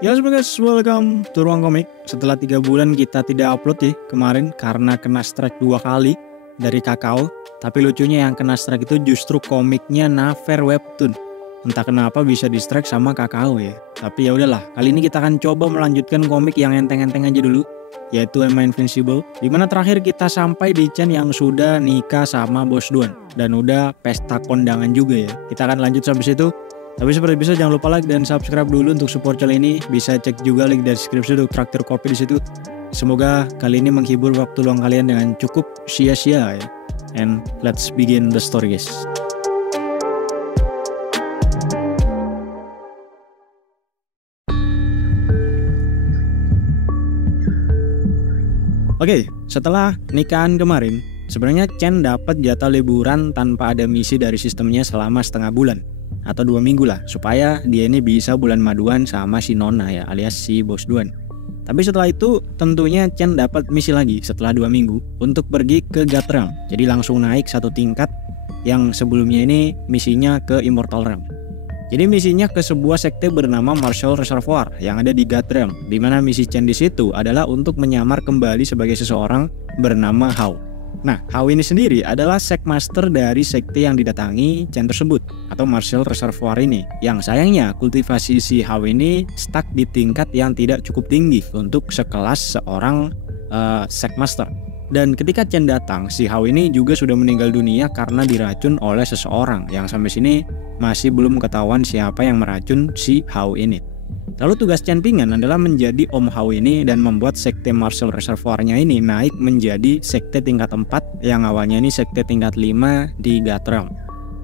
Ya guys, welcome to Ruang Komik. Setelah 3 bulan kita tidak upload ya kemarin karena kena strike 2 kali dari Kakao. Tapi lucunya yang kena strike itu justru komiknya Naver Webtoon. Entah kenapa bisa di strike sama Kakao ya. Tapi ya udahlah, kali ini kita akan coba melanjutkan komik yang enteng-enteng aja dulu, yaitu Emma Invincible. Dimana terakhir kita sampai di Chen yang sudah nikah sama Bos Duan dan udah pesta kondangan juga ya. Kita akan lanjut sampai situ. Tapi seperti biasa jangan lupa like dan subscribe dulu untuk support channel ini. Bisa cek juga link deskripsi untuk traktir kopi di situ. Semoga kali ini menghibur waktu luang kalian dengan cukup sia-sia ya. And let's begin the story guys. Oke, setelah nikahan kemarin, sebenarnya Chen dapat jatah liburan tanpa ada misi dari sistemnya selama setengah bulan. Atau 2 minggu lah, supaya dia ini bisa bulan maduan sama si Nona ya, alias si Bos Duan. Tapi setelah itu tentunya Chen dapat misi lagi setelah 2 minggu untuk pergi ke God Realm. Jadi langsung naik 1 tingkat yang sebelumnya ini misinya ke Immortal Realm. Jadi misinya ke sebuah sekte bernama Martial Reservoir yang ada di God Realm, di mana misi Chen di situ adalah untuk menyamar kembali sebagai seseorang bernama Hao. Nah, Hao ini sendiri adalah Sekmaster dari sekte yang didatangi Chen tersebut atau Martial Reservoir ini. Yang sayangnya kultivasi si Hao ini stuck di tingkat yang tidak cukup tinggi untuk sekelas seorang Sekmaster. Dan ketika Chen datang, si Hao ini juga sudah meninggal dunia karena diracun oleh seseorang yang sampai sini masih belum ketahuan siapa yang meracun si Hao ini. Lalu tugas Chen Pingan adalah menjadi Om Hao ini dan membuat sekte Martial Reservoir-nya ini naik menjadi sekte tingkat 4 yang awalnya ini sekte tingkat 5 di God Realm.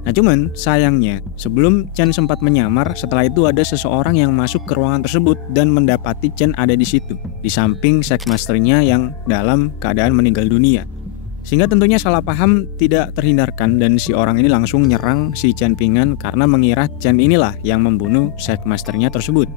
Nah cuman sayangnya sebelum Chen sempat menyamar, setelah itu ada seseorang yang masuk ke ruangan tersebut dan mendapati Chen ada di situ, di samping Sekmasternya yang dalam keadaan meninggal dunia. Sehingga tentunya salah paham tidak terhindarkan dan si orang ini langsung nyerang si Chen Pingan karena mengira Chen inilah yang membunuh Sekmasternya tersebut.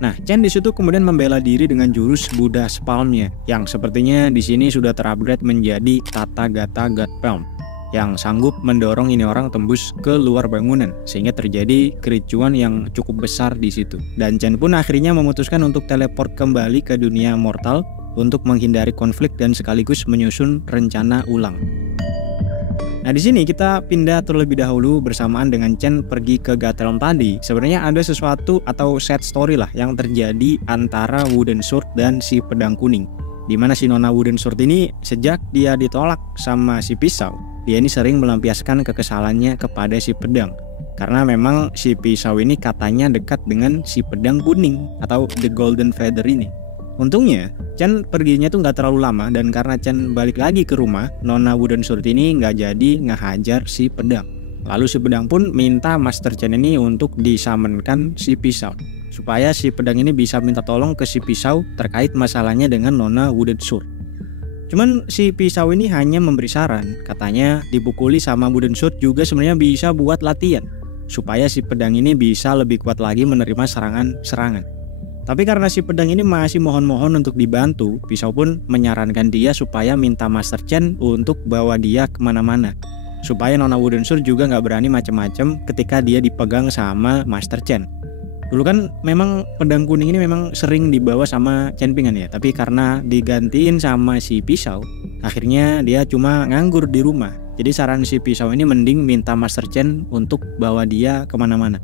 Nah, Chen di situ kemudian membela diri dengan jurus Buddha Palm-nya yang sepertinya di sini sudah terupgrade menjadi Tathagata God Palm yang sanggup mendorong ini orang tembus ke luar bangunan sehingga terjadi kericuan yang cukup besar di situ. Dan Chen pun akhirnya memutuskan untuk teleport kembali ke dunia mortal untuk menghindari konflik dan sekaligus menyusun rencana ulang. Nah di sini kita pindah terlebih dahulu bersamaan dengan Chen pergi ke God Realm tadi. Sebenarnya ada sesuatu atau set story lah yang terjadi antara Wooden Sword dan si pedang kuning. Dimana si Nona Wooden Sword ini sejak dia ditolak sama si pisau, dia ini sering melampiaskan kekesalannya kepada si pedang. Karena memang si pisau ini katanya dekat dengan si pedang kuning atau The Golden Feather ini. Untungnya Chen perginya tuh nggak terlalu lama dan karena Chen balik lagi ke rumah, Nona Wooden Sword ini nggak jadi ngehajar si pedang. Lalu si pedang pun minta Master Chen ini untuk disamenkan si pisau supaya si pedang ini bisa minta tolong ke si pisau terkait masalahnya dengan Nona Wooden Sword. Cuman si pisau ini hanya memberi saran, katanya dipukuli sama Wooden Sword juga sebenarnya bisa buat latihan supaya si pedang ini bisa lebih kuat lagi menerima serangan. Tapi karena si pedang ini masih mohon-mohon untuk dibantu, pisau pun menyarankan dia supaya minta Master Chen untuk bawa dia kemana-mana. Supaya Nona Wooden Sword juga gak berani macem-macem ketika dia dipegang sama Master Chen. Dulu kan memang pedang kuning ini memang sering dibawa sama Chen Pingan ya. Tapi karena digantiin sama si pisau, akhirnya dia cuma nganggur di rumah. Jadi saran si pisau ini mending minta Master Chen untuk bawa dia kemana-mana.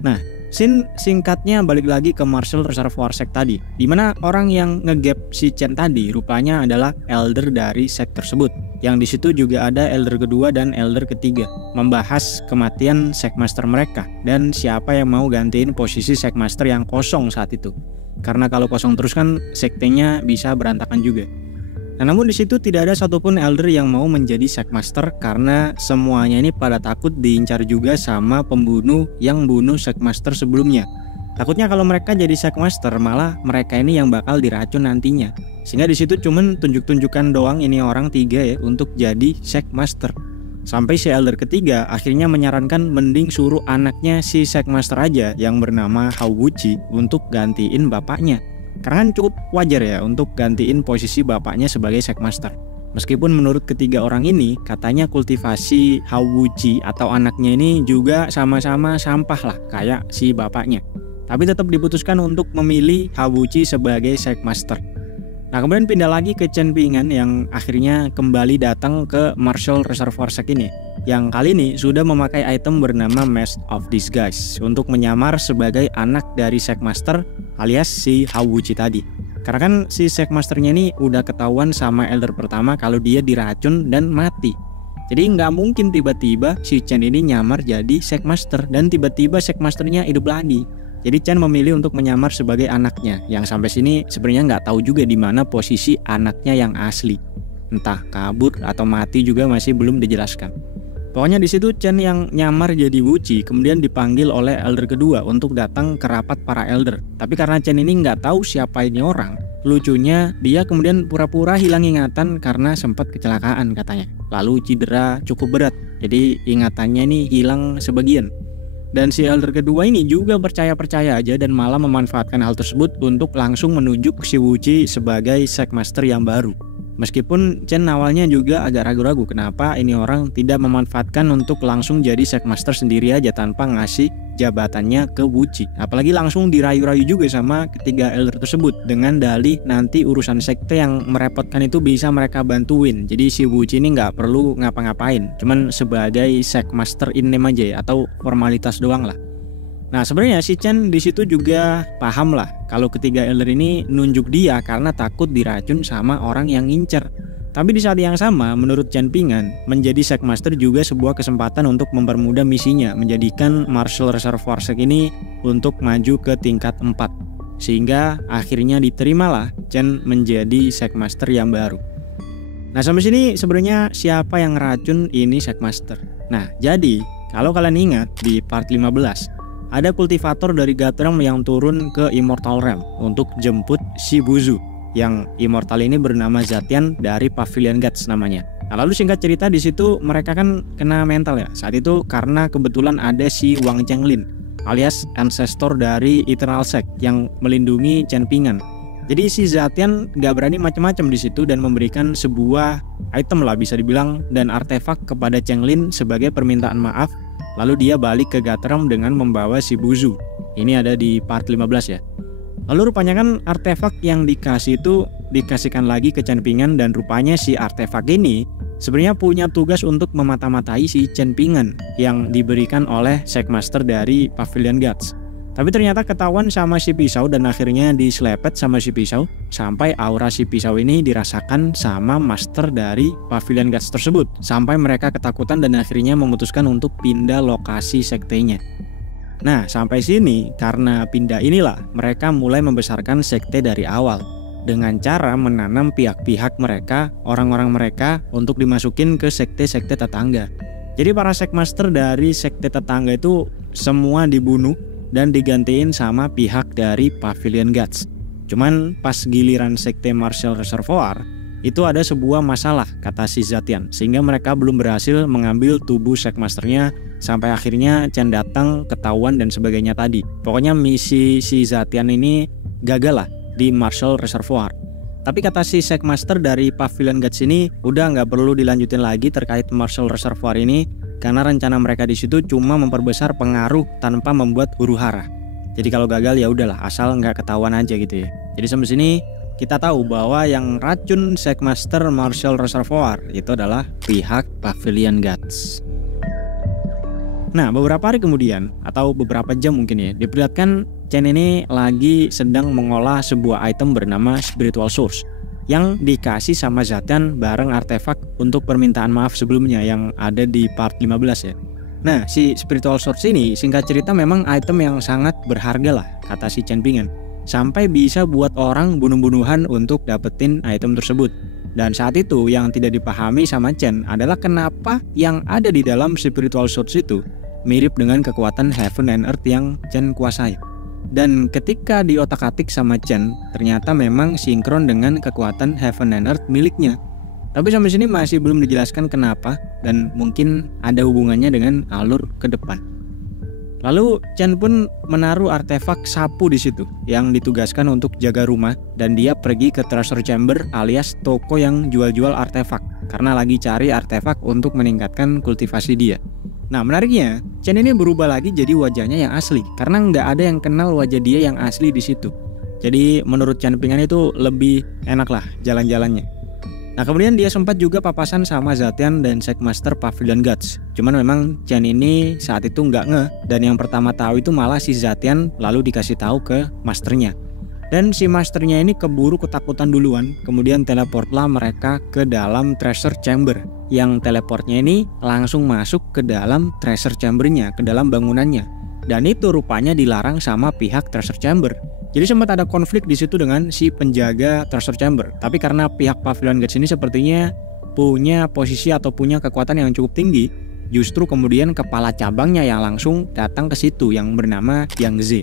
Nah, scene singkatnya balik lagi ke Martial Reservoir Sect tadi, dimana orang yang ngegap si Chen tadi rupanya adalah elder dari sect tersebut. Yang di situ juga ada elder kedua dan elder ketiga, membahas kematian Sekmaster mereka dan siapa yang mau gantiin posisi Sekmaster yang kosong saat itu. Karena kalau kosong terus kan sektenya bisa berantakan juga. Nah, namun di situ tidak ada satupun elder yang mau menjadi Sekmaster karena semuanya ini pada takut diincar juga sama pembunuh yang bunuh Sekmaster sebelumnya. Takutnya kalau mereka jadi Sekmaster malah mereka ini yang bakal diracun nantinya. Sehingga di situ cuman tunjuk-tunjukkan doang ini orang 3 ya untuk jadi Sekmaster. Sampai si elder ketiga akhirnya menyarankan mending suruh anaknya si Sekmaster aja yang bernama Hao Wuji untuk gantiin bapaknya. Karena kan cukup wajar ya untuk gantiin posisi bapaknya sebagai Sekmaster. Meskipun menurut ketiga orang ini katanya kultivasi Hao Wuji atau anaknya ini juga sama-sama sampah lah kayak si bapaknya. tapi tetap diputuskan untuk memilih Habuchi sebagai Shakemaster. Nah, kemudian pindah lagi ke Chen Ping'an yang akhirnya kembali datang ke Martial Reservoir Sect ini, yang kali ini sudah memakai item bernama Mask of Disguise untuk menyamar sebagai anak dari Shakemaster alias si Habuchi tadi. Karena kan si Shakemasternya ini udah ketahuan sama Elder pertama kalau dia diracun dan mati. Jadi nggak mungkin tiba-tiba si Chen ini nyamar jadi Shakemaster dan tiba-tiba Shakemasternya hidup lagi. Jadi Chen memilih untuk menyamar sebagai anaknya, yang sampai sini sebenarnya nggak tahu juga di mana posisi anaknya yang asli. Entah kabur atau mati juga masih belum dijelaskan. Pokoknya di situ Chen yang nyamar jadi Wuchi kemudian dipanggil oleh Elder kedua untuk datang ke rapat para Elder. Tapi karena Chen ini nggak tahu siapa ini orang, lucunya dia kemudian pura-pura hilang ingatan karena sempat kecelakaan katanya. Lalu cedera cukup berat, jadi ingatannya ini hilang sebagian. Dan si Elder kedua ini juga percaya-percaya aja dan malah memanfaatkan hal tersebut untuk langsung menunjuk si Wuchi sebagai Shakemaster yang baru. Meskipun Chen awalnya juga agak ragu-ragu kenapa ini orang tidak memanfaatkan untuk langsung jadi Shakemaster sendiri aja tanpa ngasih jabatannya ke Wuchi. Apalagi langsung dirayu-rayu juga sama ketiga Elder tersebut dengan dalih nanti urusan sekte yang merepotkan itu bisa mereka bantuin. Jadi si Wuchi ini nggak perlu ngapa-ngapain, cuman sebagai Shakemaster in name aja ya, atau formalitas doang lah. Nah, sebenarnya si Chen di situ juga paham lah kalau ketiga Elder ini nunjuk dia karena takut diracun sama orang yang ngincer. Tapi di saat yang sama, menurut Chen Ping'an, menjadi Shakemaster juga sebuah kesempatan untuk mempermudah misinya, menjadikan Martial Reservoir Sect ini untuk maju ke tingkat 4. Sehingga akhirnya diterimalah Chen menjadi Shakemaster yang baru. Nah, sampai sini sebenarnya siapa yang ngeracun ini Shakemaster. Nah, jadi kalau kalian ingat di part 15, ada kultivator dari Gatram yang turun ke Immortal Realm untuk jemput si Buzu, yang Immortal ini bernama Zatian dari Pavilion Guards namanya. Nah, lalu singkat cerita di situ mereka kan kena mental ya saat itu karena kebetulan ada si Wang Zhenglin alias ancestor dari Eternal Sect yang melindungi Chen Ping'an. Jadi si Zatian gak berani macam-macam di situ dan memberikan sebuah item lah bisa dibilang dan artefak kepada Zhenglin sebagai permintaan maaf. Lalu dia balik ke Gatram dengan membawa si Buzu. Ini ada di part 15 ya. Lalu rupanya kan artefak yang dikasih itu dikasihkan lagi ke Chen Ping'an dan rupanya si artefak ini sebenarnya punya tugas untuk memata-matai si Chen Ping'an yang diberikan oleh Shakemaster dari Pavilion Guards. Tapi ternyata ketahuan sama si pisau dan akhirnya diselepet sama si pisau sampai aura si pisau ini dirasakan sama master dari Pavilion Guards tersebut. Sampai mereka ketakutan dan akhirnya memutuskan untuk pindah lokasi sektenya. Nah, sampai sini karena pindah inilah mereka mulai membesarkan sekte dari awal dengan cara menanam pihak-pihak mereka, orang-orang mereka untuk dimasukin ke sekte-sekte tetangga. Jadi para Shakemaster dari sekte tetangga itu semua dibunuh dan digantiin sama pihak dari Pavilion Guards. Cuman pas giliran sekte Martial Reservoir itu ada sebuah masalah kata si Zatian, sehingga mereka belum berhasil mengambil tubuh Shakemasternya sampai akhirnya Chen datang, ketahuan dan sebagainya tadi. Pokoknya misi si Zatian ini gagal lah di Martial Reservoir. Tapi kata si Shakemaster dari Pavilion Guards ini udah nggak perlu dilanjutin lagi terkait Martial Reservoir ini karena rencana mereka di situ cuma memperbesar pengaruh tanpa membuat huru-hara. Jadi kalau gagal ya udahlah, asal nggak ketahuan aja gitu ya. Jadi sampai sini kita tahu bahwa yang racun Shakemaster Martial Reservoir itu adalah pihak Pavilion Guards. Nah, beberapa hari kemudian atau beberapa jam mungkin ya, diperlihatkan Chen ini lagi sedang mengolah sebuah item bernama Spiritual Source yang dikasih sama Zatian bareng artefak untuk permintaan maaf sebelumnya yang ada di part 15 ya. Nah, si Spiritual Source ini singkat cerita memang item yang sangat berharga lah kata si Chen Ping'an. Sampai bisa buat orang bunuh-bunuhan untuk dapetin item tersebut. Dan saat itu yang tidak dipahami sama Chen adalah kenapa yang ada di dalam Spiritual Source itu mirip dengan kekuatan Heaven and Earth yang Chen kuasai. Dan ketika diotak-atik sama Chen, ternyata memang sinkron dengan kekuatan Heaven and Earth miliknya. Tapi sampai sini masih belum dijelaskan kenapa dan mungkin ada hubungannya dengan alur ke depan. Lalu Chen pun menaruh artefak sapu di situ yang ditugaskan untuk jaga rumah dan dia pergi ke treasure chamber alias toko yang jual-jual artefak karena lagi cari artefak untuk meningkatkan kultivasi dia. Nah menariknya, Chen ini berubah lagi jadi wajahnya yang asli karena nggak ada yang kenal wajah dia yang asli di situ. Jadi menurut Chen Ping'an itu lebih enak lah jalan-jalannya. Nah kemudian dia sempat juga papasan sama Zatian dan Checkmaster Pavilion Guards. Cuman memang Chen ini saat itu nggak ngeh, dan yang pertama tahu itu malah si Zatian, lalu dikasih tahu ke masternya. Dan si masternya ini keburu ketakutan duluan, kemudian teleportlah mereka ke dalam treasure chamber. Yang teleportnya ini langsung masuk ke dalam treasure chambernya, ke dalam bangunannya. Dan itu rupanya dilarang sama pihak treasure chamber. Jadi sempat ada konflik di situ dengan si penjaga treasure chamber. Tapi karena pihak Pavilion Guards ini sepertinya punya posisi atau punya kekuatan yang cukup tinggi, justru kemudian kepala cabangnya yang langsung datang ke situ yang bernama Yang Ze.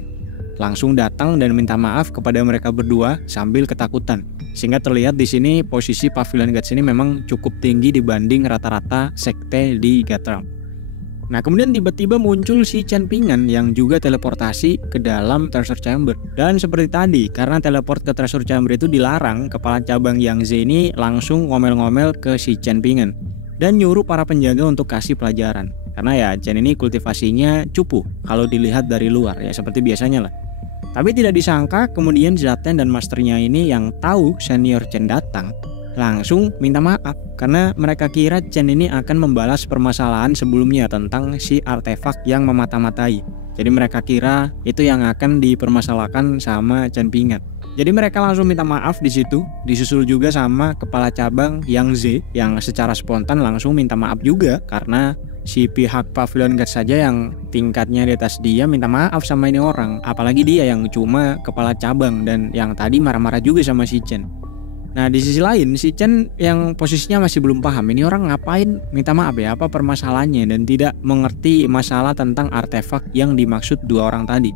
Langsung datang dan minta maaf kepada mereka berdua sambil ketakutan. Sehingga terlihat di sini posisi Pavilion Guards ini memang cukup tinggi dibanding rata-rata sekte di Gathram. Nah kemudian tiba-tiba muncul si Chen Ping'an yang juga teleportasi ke dalam treasure chamber. Dan seperti tadi, karena teleport ke treasure chamber itu dilarang, kepala cabang Yang Ze ini langsung ngomel-ngomel ke si Chen Ping'an dan nyuruh para penjaga untuk kasih pelajaran. Karena ya Chen ini kultivasinya cupu kalau dilihat dari luar, ya seperti biasanya lah. Tapi tidak disangka kemudian Zatian dan masternya ini yang tahu senior Chen datang langsung minta maaf karena mereka kira Chen ini akan membalas permasalahan sebelumnya tentang si artefak yang memata-matai. Jadi mereka kira itu yang akan dipermasalahkan sama Chen Ping'an. Jadi mereka langsung minta maaf di situ, disusul juga sama kepala cabang Yang Ze yang secara spontan langsung minta maaf juga karena si pihak Pavilion Guards saja yang tingkatnya di atas dia minta maaf sama ini orang, apalagi dia yang cuma kepala cabang dan yang tadi marah-marah juga sama si Chen. Nah di sisi lain si Chen yang posisinya masih belum paham ini orang ngapain minta maaf ya, apa permasalahannya, dan tidak mengerti masalah tentang artefak yang dimaksud dua orang tadi.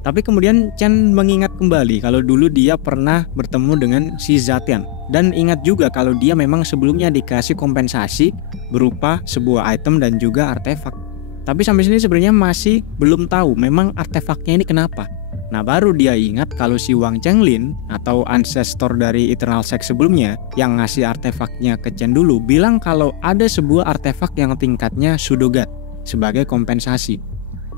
Tapi kemudian Chen mengingat kembali kalau dulu dia pernah bertemu dengan si Zatian, dan ingat juga kalau dia memang sebelumnya dikasih kompensasi berupa sebuah item dan juga artefak. Tapi sampai sini sebenarnya masih belum tahu memang artefaknya ini kenapa. Nah baru dia ingat kalau si Wang Chenglin atau ancestor dari Eternal Sect sebelumnya yang ngasih artefaknya ke Chen dulu bilang kalau ada sebuah artefak yang tingkatnya Pseudo-God sebagai kompensasi.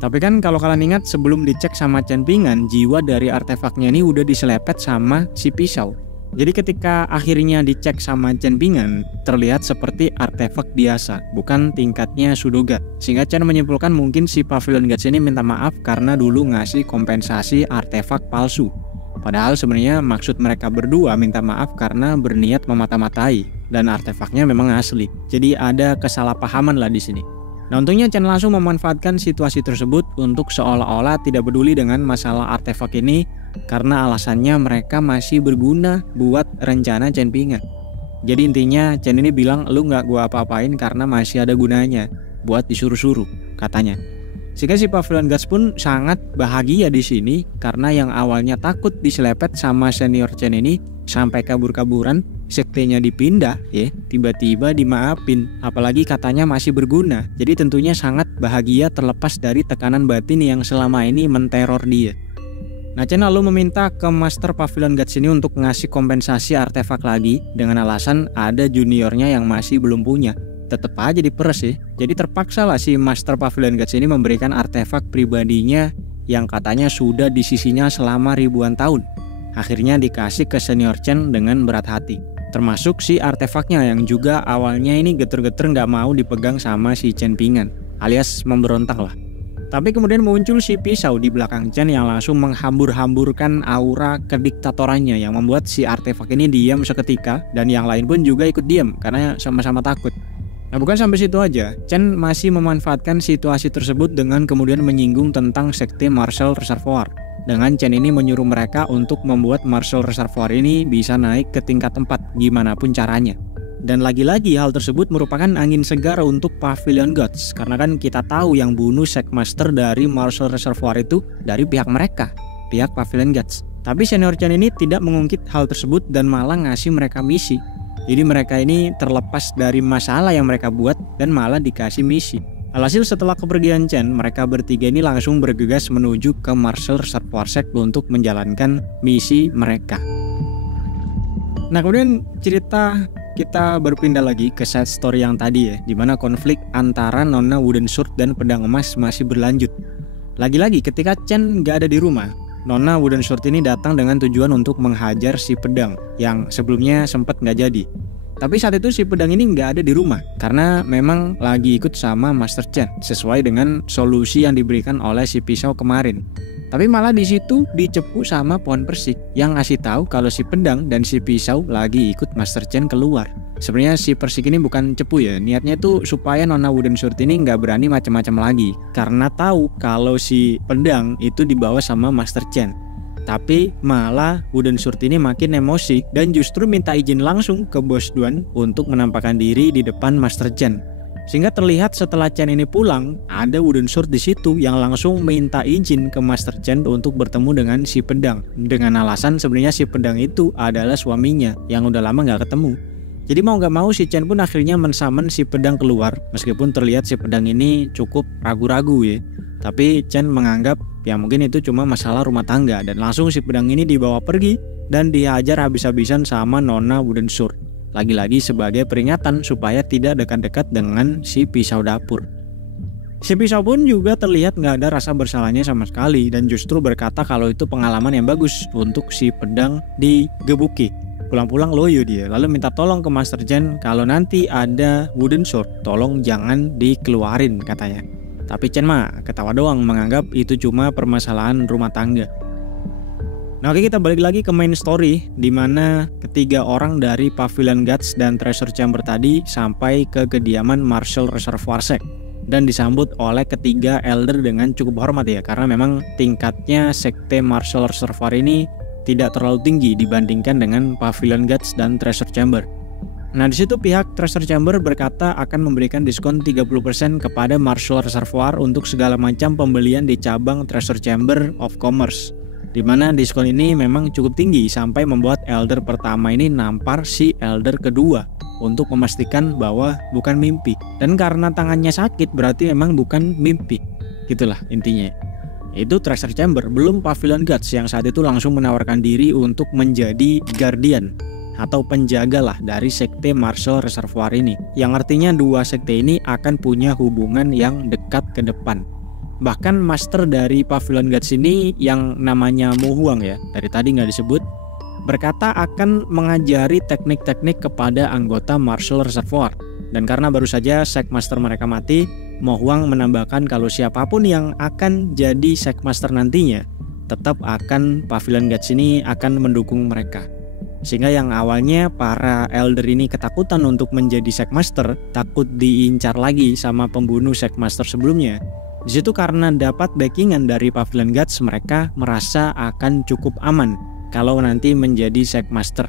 Tapi kan kalau kalian ingat sebelum dicek sama Chen Ping'an, jiwa dari artefaknya ini udah diselepet sama si pisau. Jadi ketika akhirnya dicek sama Chen Ping'an, terlihat seperti artefak biasa, bukan tingkatnya Pseudo-God. Sehingga Chen menyimpulkan mungkin si Pavilion Guards ini minta maaf karena dulu ngasih kompensasi artefak palsu. Padahal sebenarnya maksud mereka berdua minta maaf karena berniat memata-matai dan artefaknya memang asli. Jadi ada kesalahpahaman lah di sini. Nah untungnya Chen langsung memanfaatkan situasi tersebut untuk seolah-olah tidak peduli dengan masalah artefak ini karena alasannya mereka masih berguna buat rencana Chen Ping'an. Jadi intinya Chen ini bilang lu gak gua apa-apain karena masih ada gunanya buat disuruh-suruh katanya. Sehingga si Pavilion Guards pun sangat bahagia di sini karena yang awalnya takut diselepet sama senior Chen ini sampai kabur-kaburan, sektenya dipindah ya, tiba-tiba dimaafin, apalagi katanya masih berguna. Jadi tentunya sangat bahagia terlepas dari tekanan batin yang selama ini menteror dia. Nah Chen lalu meminta ke Master Pavilion Guards ini untuk ngasih kompensasi artefak lagi dengan alasan ada juniornya yang masih belum punya. Tetep aja diperes ya. Jadi terpaksa lah si Master Pavilion Guards ini memberikan artefak pribadinya yang katanya sudah di sisinya selama ribuan tahun. Akhirnya dikasih ke senior Chen dengan berat hati. Termasuk si artefaknya yang juga awalnya ini geter-geter gak mau dipegang sama si Chen Ping'an, alias memberontak lah. Tapi kemudian muncul si pisau di belakang Chen yang langsung menghambur-hamburkan aura kediktatorannya yang membuat si artefak ini diam seketika dan yang lain pun juga ikut diam karena sama-sama takut. Nah bukan sampai situ aja, Chen masih memanfaatkan situasi tersebut dengan kemudian menyinggung tentang sekte Marshall Reservoir. Dengan Chen ini menyuruh mereka untuk membuat Marshall Reservoir ini bisa naik ke tingkat 4 gimana pun caranya. Dan lagi-lagi hal tersebut merupakan angin segar untuk Pavilion Guards karena kan kita tahu yang bunuh Checkmaster dari Marshall Reservoir itu dari pihak mereka, pihak Pavilion Guards. Tapi senior Chen ini tidak mengungkit hal tersebut dan malah ngasih mereka misi. Jadi mereka ini terlepas dari masalah yang mereka buat dan malah dikasih misi. Alhasil setelah kepergian Chen, mereka bertiga ini langsung bergegas menuju ke Marshall Reservoir Sect untuk menjalankan misi mereka. Nah kemudian cerita kita berpindah lagi ke side story yang tadi ya, dimana konflik antara Nona Wooden Sword dan pedang emas masih berlanjut. Lagi-lagi ketika Chen gak ada di rumah, Nona Wooden Sword ini datang dengan tujuan untuk menghajar si pedang yang sebelumnya sempat gak jadi. Tapi saat itu si pedang ini nggak ada di rumah karena memang lagi ikut sama Master Chen sesuai dengan solusi yang diberikan oleh si pisau kemarin. Tapi malah di situ dicepu sama pohon persik yang ngasih tahu kalau si pedang dan si pisau lagi ikut Master Chen keluar. Sebenarnya si persik ini bukan cepu ya, niatnya tuh supaya Nona Wooden Sword ini nggak berani macam-macam lagi karena tahu kalau si pedang itu dibawa sama Master Chen. Tapi malah Wooden Sword ini makin emosi dan justru minta izin langsung ke Bos Duan untuk menampakkan diri di depan Master Chen. Sehingga terlihat setelah Chen ini pulang, ada Wooden Sword di situ yang langsung minta izin ke Master Chen untuk bertemu dengan si pedang. Dengan alasan sebenarnya si pedang itu adalah suaminya yang udah lama gak ketemu. Jadi mau gak mau si Chen pun akhirnya mensummon si pedang keluar, meskipun terlihat si pedang ini cukup ragu-ragu ya. Tapi Chen menganggap ya mungkin itu cuma masalah rumah tangga dan langsung si pedang ini dibawa pergi dan dihajar habis-habisan sama Nona Wooden Sword. Lagi-lagi sebagai peringatan supaya tidak dekat-dekat dengan si pisau dapur. Si pisau pun juga terlihat gak ada rasa bersalahnya sama sekali dan justru berkata kalau itu pengalaman yang bagus untuk si pedang digebuki. Pulang-pulang loyo dia, lalu minta tolong ke Master Chen kalau nanti ada Wooden Sword, tolong jangan dikeluarin katanya. Tapi Chen mah ketawa doang menganggap itu cuma permasalahan rumah tangga. Nah oke, kita balik lagi ke main story di mana ketiga orang dari Pavilion Guards dan Treasure Chamber tadi sampai ke kediaman Martial Reservoir Sect dan disambut oleh ketiga elder dengan cukup hormat ya, karena memang tingkatnya sekte Martial Reservoir ini tidak terlalu tinggi dibandingkan dengan Pavilion Guards dan Treasure Chamber. Nah di situ pihak Treasure Chamber berkata akan memberikan diskon 30% kepada Martial Reservoir untuk segala macam pembelian di cabang Treasure Chamber of Commerce. Dimana diskon ini memang cukup tinggi sampai membuat elder pertama ini nampar si elder kedua untuk memastikan bahwa bukan mimpi. Dan karena tangannya sakit berarti memang bukan mimpi. Gitulah intinya. Itu Treasure Chamber, belum Pavilion Guards yang saat itu langsung menawarkan diri untuk menjadi guardian atau penjaga lah dari sekte Martial Reservoir ini, yang artinya dua sekte ini akan punya hubungan yang dekat ke depan. Bahkan master dari Pavilion Guards ini yang namanya Mo Huang ya, dari tadi nggak disebut, berkata akan mengajari teknik-teknik kepada anggota Martial Reservoir. Dan karena baru saja Sekmaster mereka mati, Mo Huang menambahkan kalau siapapun yang akan jadi Sekmaster nantinya tetap akan Pavilion Guards ini akan mendukung mereka. Sehingga yang awalnya para elder ini ketakutan untuk menjadi Sekmaster, takut diincar lagi sama pembunuh Sekmaster sebelumnya. Di situ karena dapat backingan dari Pavilion Guards, mereka merasa akan cukup aman kalau nanti menjadi Sekmaster.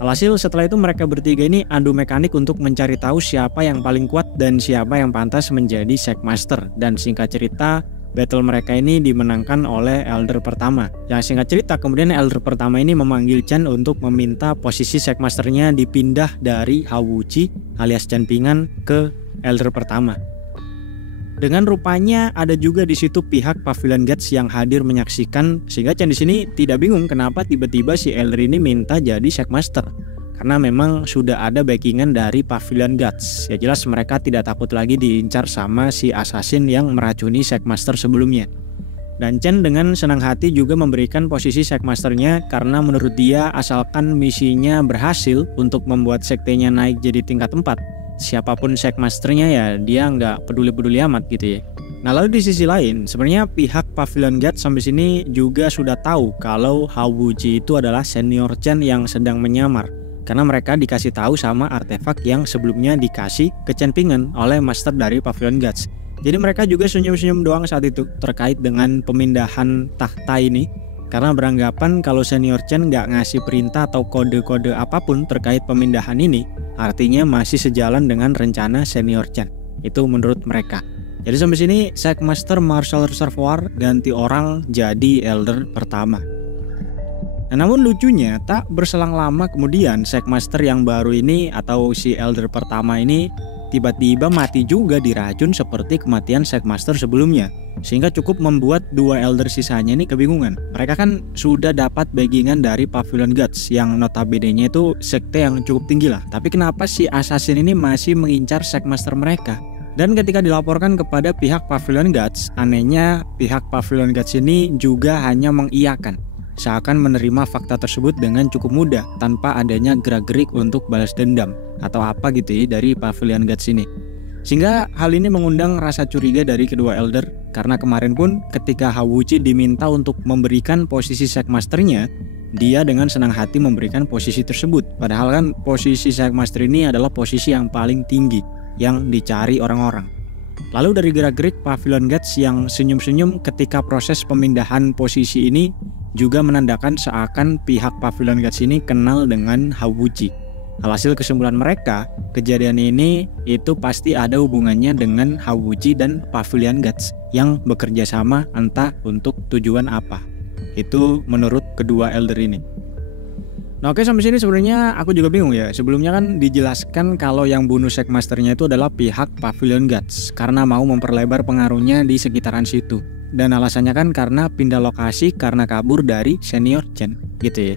Alhasil setelah itu mereka bertiga ini adu mekanik untuk mencari tahu siapa yang paling kuat dan siapa yang pantas menjadi Sekmaster. Dan singkat cerita, battle mereka ini dimenangkan oleh elder pertama. Yang singkat cerita kemudian elder pertama ini memanggil Chen untuk meminta posisi Sekmasternya dipindah dari Hao Wuji alias Chen Pingan ke elder pertama. Dengan rupanya ada juga di situ pihak Pavilion Guards yang hadir menyaksikan, sehingga Chen di sini tidak bingung kenapa tiba-tiba si elder ini minta jadi Sekmaster. Karena memang sudah ada backingan dari Pavilion Guards. Ya jelas mereka tidak takut lagi diincar sama si assassin yang meracuni Sekmaster sebelumnya. Dan Chen dengan senang hati juga memberikan posisi Sekmasternya karena menurut dia asalkan misinya berhasil untuk membuat sektenya naik jadi tingkat 4, siapapun Sekmasternya ya dia nggak peduli-peduli amat gitu ya. Nah lalu di sisi lain sebenarnya pihak Pavilion Guards sampai sini juga sudah tahu kalau Hao Wuji itu adalah senior Chen yang sedang menyamar. Karena mereka dikasih tahu sama artefak yang sebelumnya dikasih ke Chen Pingan oleh master dari Pavilion Guards. Jadi mereka juga senyum-senyum doang saat itu terkait dengan pemindahan tahta ini. Karena beranggapan kalau senior Chen nggak ngasih perintah atau kode-kode apapun terkait pemindahan ini, artinya masih sejalan dengan rencana senior Chen. Itu menurut mereka. Jadi sampai sini Sekmaster Martial Reservoir ganti orang jadi elder pertama. Nah, namun lucunya tak berselang lama kemudian Sekmaster yang baru ini atau si elder pertama ini tiba-tiba mati juga diracun seperti kematian Shakemaster sebelumnya. Sehingga cukup membuat dua elder sisanya ini kebingungan. Mereka kan sudah dapat backingan dari Pavilion Guards yang notabene-nya itu sekte yang cukup tinggi lah. Tapi kenapa si assassin ini masih mengincar Shakemaster mereka? Dan ketika dilaporkan kepada pihak Pavilion Guards, anehnya pihak Pavilion Guards ini juga hanya mengiyakan. Seakan menerima fakta tersebut dengan cukup mudah tanpa adanya gerak-gerik untuk balas dendam atau apa gitu ya dari Pavilion Guards ini. Sehingga hal ini mengundang rasa curiga dari kedua elder, karena kemarin pun ketika Hawuchi diminta untuk memberikan posisi Shakemasternya, dia dengan senang hati memberikan posisi tersebut. Padahal kan posisi Shakemaster ini adalah posisi yang paling tinggi yang dicari orang-orang. Lalu dari gerak-gerik Pavilion Guards yang senyum-senyum ketika proses pemindahan posisi ini juga menandakan seakan pihak Pavilion Guards ini kenal dengan Hawuchi. Alhasil kesimpulan mereka, kejadian ini itu pasti ada hubungannya dengan Hawuchi dan Pavilion Guards yang bekerja sama entah untuk tujuan apa. Itu menurut kedua elder ini. Nah oke, sampai sini sebenarnya aku juga bingung ya. Sebelumnya kan dijelaskan kalau yang bunuh Shakemasternya itu adalah pihak Pavilion Guards karena mau memperlebar pengaruhnya di sekitaran situ. Dan alasannya kan karena pindah lokasi karena kabur dari Senior Chen gitu ya.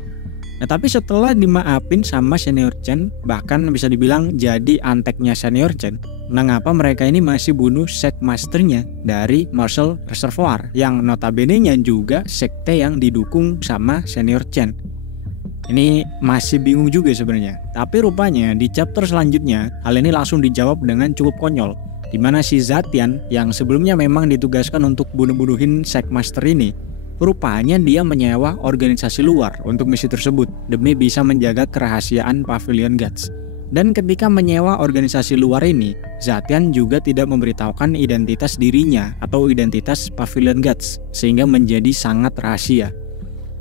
Nah tapi setelah dimaafin sama Senior Chen, bahkan bisa dibilang jadi anteknya Senior Chen, mengapa mereka ini masih bunuh Shakemasternya dari Marshall Reservoir yang notabene-nya juga sekte yang didukung sama Senior Chen? Ini masih bingung juga sebenarnya. Tapi rupanya di chapter selanjutnya hal ini langsung dijawab dengan cukup konyol, di mana si Zatian yang sebelumnya memang ditugaskan untuk bunuh-bunuhin Shakemaster ini, rupanya dia menyewa organisasi luar untuk misi tersebut demi bisa menjaga kerahasiaan Pavilion Guards. Dan ketika menyewa organisasi luar ini, Zatian juga tidak memberitahukan identitas dirinya atau identitas Pavilion Guards sehingga menjadi sangat rahasia.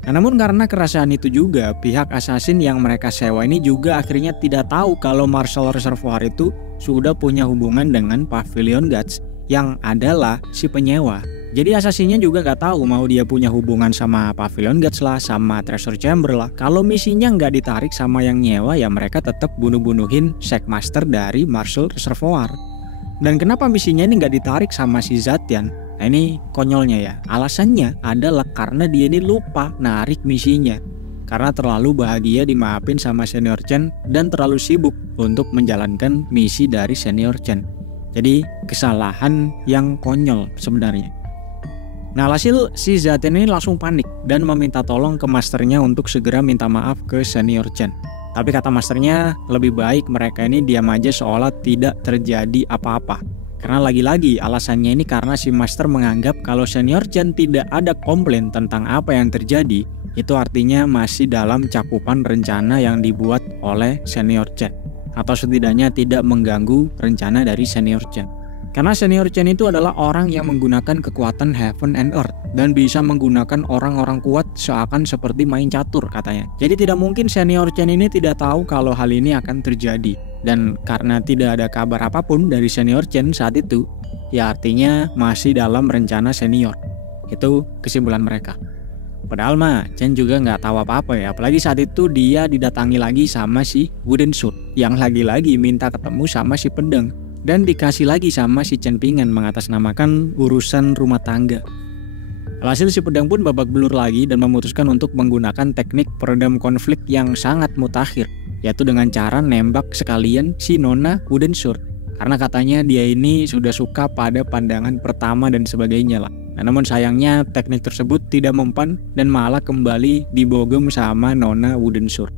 Nah, namun karena kerahasiaan itu juga, pihak assassin yang mereka sewa ini juga akhirnya tidak tahu kalau Marshall Reservoir itu sudah punya hubungan dengan Pavilion Guards yang adalah si penyewa. Jadi assassinnya juga gak tahu mau dia punya hubungan sama Pavilion Guards lah, sama Treasure Chamber lah. Kalau misinya gak ditarik sama yang nyewa, ya mereka tetap bunuh-bunuhin Shakemaster dari Marshall Reservoir. Dan kenapa misinya ini gak ditarik sama si Zatian? Nah ini konyolnya ya. Alasannya adalah karena dia ini lupa narik misinya. Karena terlalu bahagia dimaafin sama Senior Chen dan terlalu sibuk untuk menjalankan misi dari Senior Chen. Jadi kesalahan yang konyol sebenarnya. Nah alhasil si Zatian ini langsung panik dan meminta tolong ke masternya untuk segera minta maaf ke Senior Chen. Tapi kata masternya lebih baik mereka ini diam aja seolah tidak terjadi apa-apa. Karena lagi-lagi alasannya ini karena si master menganggap kalau Senior Chen tidak ada komplain tentang apa yang terjadi, itu artinya masih dalam cakupan rencana yang dibuat oleh Senior Chen. Atau setidaknya tidak mengganggu rencana dari Senior Chen. Karena Senior Chen itu adalah orang yang menggunakan kekuatan Heaven and Earth dan bisa menggunakan orang-orang kuat seakan seperti main catur katanya. Jadi tidak mungkin Senior Chen ini tidak tahu kalau hal ini akan terjadi. Dan karena tidak ada kabar apapun dari Senior Chen saat itu, ya artinya masih dalam rencana senior. Itu kesimpulan mereka. Padahal mah Chen juga nggak tahu apa-apa ya. Apalagi saat itu dia didatangi lagi sama si Wooden Sword yang lagi-lagi minta ketemu sama si pedang. Dan dikasih lagi sama si Chen Pingen mengatasnamakan urusan rumah tangga. Alhasil si pedang pun babak belur lagi dan memutuskan untuk menggunakan teknik peredam konflik yang sangat mutakhir, yaitu dengan cara nembak sekalian si Nona Wooden Sword. Karena katanya dia ini sudah suka pada pandangan pertama dan sebagainya lah. Nah, namun sayangnya teknik tersebut tidak mempan dan malah kembali dibogem sama Nona Wooden Sword.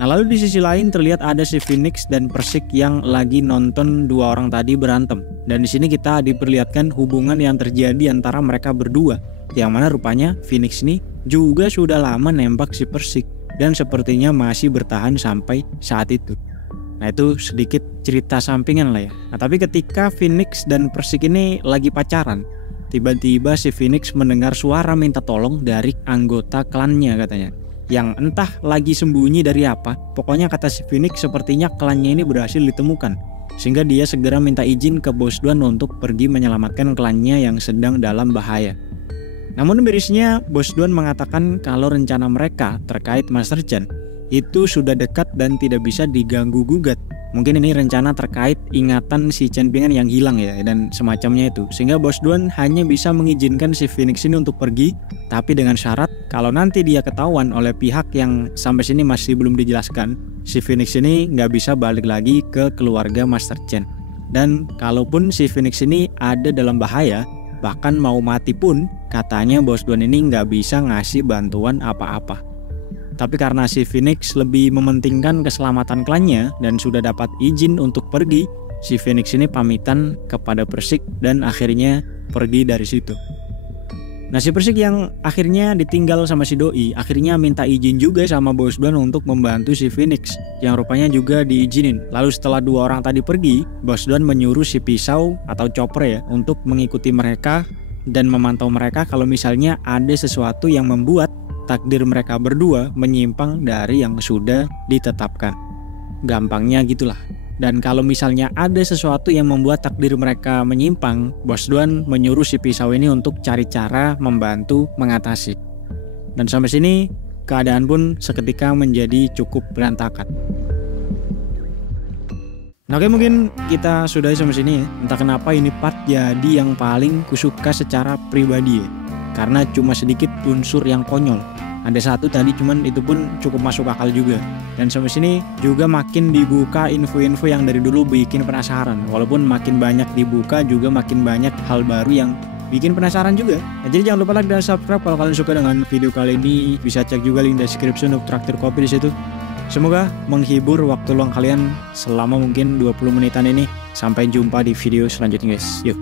Nah lalu di sisi lain terlihat ada si Phoenix dan Persik yang lagi nonton dua orang tadi berantem. Dan di sini kita diperlihatkan hubungan yang terjadi antara mereka berdua, yang mana rupanya Phoenix ini juga sudah lama nembak si Persik dan sepertinya masih bertahan sampai saat itu. Nah itu sedikit cerita sampingan lah ya. Nah tapi ketika Phoenix dan Persik ini lagi pacaran, tiba-tiba si Phoenix mendengar suara minta tolong dari anggota klannya katanya, yang entah lagi sembunyi dari apa. Pokoknya kata si Phoenix sepertinya klannya ini berhasil ditemukan, sehingga dia segera minta izin ke Bos Duan untuk pergi menyelamatkan klannya yang sedang dalam bahaya. Namun mirisnya Bos Duan mengatakan kalau rencana mereka terkait Master Chen itu sudah dekat dan tidak bisa diganggu gugat. Mungkin ini rencana terkait ingatan si Chen Ping yang hilang ya dan semacamnya itu. Sehingga Bos Duan hanya bisa mengizinkan si Phoenix ini untuk pergi, tapi dengan syarat kalau nanti dia ketahuan oleh pihak yang sampai sini masih belum dijelaskan, si Phoenix ini nggak bisa balik lagi ke keluarga Master Chen. Dan kalaupun si Phoenix ini ada dalam bahaya, bahkan mau mati pun, katanya Bos Duan ini nggak bisa ngasih bantuan apa-apa. Tapi karena si Phoenix lebih mementingkan keselamatan klannya dan sudah dapat izin untuk pergi, si Phoenix ini pamitan kepada Persik dan akhirnya pergi dari situ. Nah, si Persik yang akhirnya ditinggal sama si Doi akhirnya minta izin juga sama Bos Duan untuk membantu si Phoenix yang rupanya juga diizinin. Lalu setelah dua orang tadi pergi, Bos Duan menyuruh si Pisau atau Chopper ya untuk mengikuti mereka dan memantau mereka kalau misalnya ada sesuatu yang membuat takdir mereka berdua menyimpang dari yang sudah ditetapkan. Gampangnya gitulah. Dan kalau misalnya ada sesuatu yang membuat takdir mereka menyimpang, Bos Duan menyuruh si Pisau ini untuk cari cara membantu mengatasi. Dan sampai sini keadaan pun seketika menjadi cukup berantakan. Nah, oke, mungkin kita sudahi sampai sini ya. Entah kenapa ini part jadi yang paling kusuka secara pribadi ya. Karena cuma sedikit unsur yang konyol. Ada satu tadi cuman itu pun cukup masuk akal juga. Dan sampai sini juga makin dibuka info-info yang dari dulu bikin penasaran. Walaupun makin banyak dibuka juga makin banyak hal baru yang bikin penasaran juga. Nah, jadi jangan lupa like dan subscribe kalau kalian suka dengan video kali ini. Bisa cek juga link deskripsi untuk traktir kopi di situ. Semoga menghibur waktu luang kalian selama mungkin 20 menitan ini. Sampai jumpa di video selanjutnya guys. Yuk.